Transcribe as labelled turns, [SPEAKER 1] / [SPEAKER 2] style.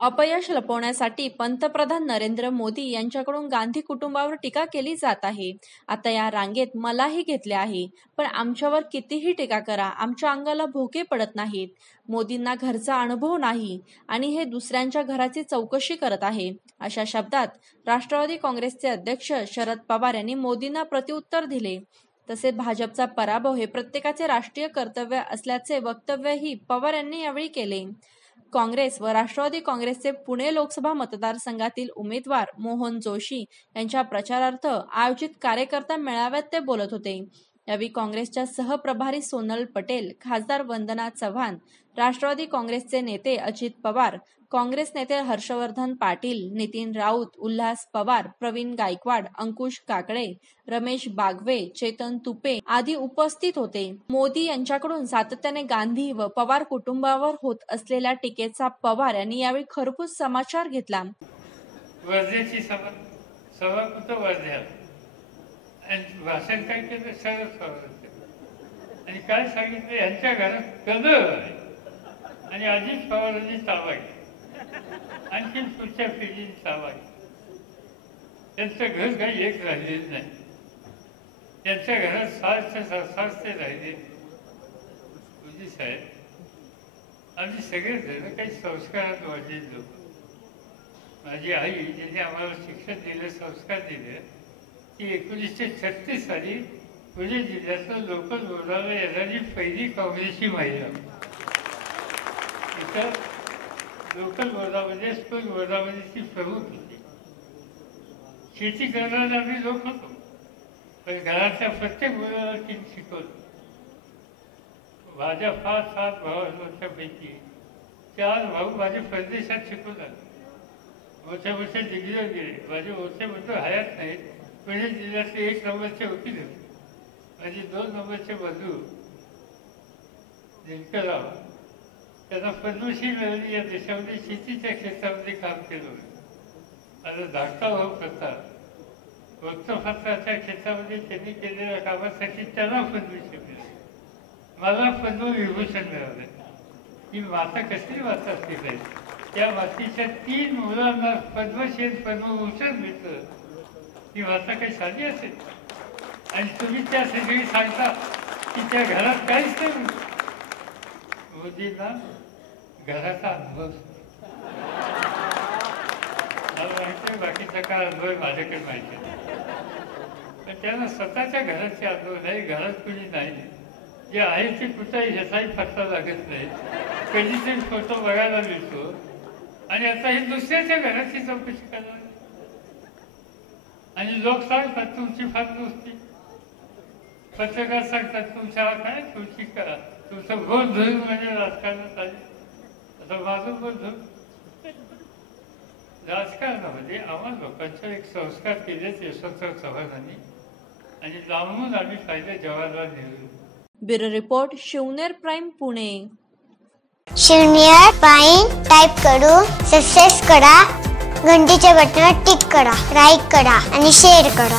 [SPEAKER 1] अपयश लपवण्यासाठी पंतप्रधान नरेंद्र मोदी यांच्याकडून गांधी कुटुंबावर टीका केली जात आहे. आता या रांगेत मलाही घेतले आहे पण आमच्यावर कितीही टीका करा आमच्या अंगाला भोके पडत नाहीत. मोदींना घरचा अनुभव नाही आणि हे दुसऱ्यांच्या घराची चौकशी करत आहे. अशा शब्दात राष्ट्रवादी काँग्रेसचे अध्यक्ष शरद पवार यांनी मोदींना प्रत्युत्तर दिले. तसेच भाजपचा पराभव हे प्रत्येकाचे राष्ट्रीय कर्तव्य असल्याचे वक्तव्यही पवार यांनी यावेळी केले. काँग्रेस व राष्ट्रवादी काँग्रेसचे पुणे लोकसभा मतदारसंघातील उमेदवार मोहन जोशी यांच्या प्रचारार्थ आयोजित कार्यकर्ता मेळाव्यात ते बोलत होते. यावेळी काँग्रेसच्या सहप्रभारी सोनल पटेल खासदार वंदना चव्हाण राष्ट्रवादी काँग्रेसचे नेते अजित पवार काँग्रेस नेते हर्षवर्धन पाटील नितीन राऊत उल्हास पवार प्रवीण गायकवाड अंकुश काकडे रमेश बागवे चेतन तुपे आदी उपस्थित होते. मोदी यांच्याकडून सातत्याने गांधी व पवार कुटुंबावर होत असलेल्या टीकेचा पवार यांनी यावेळी खरपूस समाचार घेतला.
[SPEAKER 2] वर्ध्याची सभा सभा कुठं वर्ध्या आणि भाषण काय केलं शरद पवार आणि काय सांगितलं? यांच्या घरात कदर आहे. आणि अजित पवारांनी ताबा घ्या आणखी पुढच्या पिढीने ताबा घ्या त्यांचं घर काही एक राहिलेलं नाही. त्यांच्या घरात सासच्या सास ते राहिले. तुझी साहेब आम्ही सगळे जण काही संस्कारात वाढले लोक. माझी आई ज्यांनी आम्हाला शिक्षण दिलं संस्कार दिले ती एकोणीसशे छत्तीस साली पुणे जिल्ह्यातलं लोकल बोलावं येणारी पहिली काँग्रेसची महिला. इथं लोकल बोर्डामध्ये स्कूल बोर्डामध्ये ती प्रमुख होती. शेती करणारे आम्ही लोक होतो. पण घरातल्या प्रत्येक मुलाला ती शिकवतो माझ्या फार सात भावांपैकी चार भाऊ माझे परदेशात शिकवतात मोठ्या मोठ्या डिग्रीवर गेले. माझे मोठे मोठे हयात नाहीत. पुणे जिल्ह्यातले एक नंबरचे वकील माझे दोन नंबरचे बंधू दिनकरराव. त्यांना पद्मश्री मिळाली या देशामध्ये शेतीच्या क्षेत्रामध्ये काम केलं होतं. आता धाकटा भाऊ प्रताप वृत्तपत्राच्या क्षेत्रामध्ये त्यांनी केलेल्या कामासाठी त्यांना पद्मश्री मिळाली. मला पद्मविभूषण मिळालं. ही माता कसली माता असली पाहिजे? त्या मातीच्या तीन मुलांना पद्मश्री पद्मभूषण मिळतं ही वार्ता काही साधी असेल? आणि तुम्ही त्या सगळी सांगता की त्या घरात काहीच नाही मोदींना घराचा अनुभव मला माहिती आहे बाकीचा काय अनुभव माझ्याकडे माहिती पण त्यांना स्वतःच्या घराचे अनुभव नाही घरात कुणी नाही. जे आहे ते कुठंही ह्याचाही पत्ता लागत नाही. कधीतरी फोटो बघायला मिळतो. आणि आता ही दुसऱ्याच्या घराची चौकशी करणार आणि लोक सांगतात तुमची फार दोस्ती. पत्रकार सांगतात तुमच्या काय तुमची करा? तुमचं गोल धरून म्हणजे राजकारणात आले. आता माझं गोल राजकारणामध्ये आम्हा लोकांचा एक संस्कार केलेच यशवंतराव चव्हाणांनी आणि लांबून आम्ही पाहिले Jawaharlal Nehru.
[SPEAKER 1] Bureau report Shivner prime Pune.
[SPEAKER 3] Shivneri prime type करून सबस्क्राईब करा. घंटीच्या बटनावर टिक करा लाईक करा आणि शेअर करा.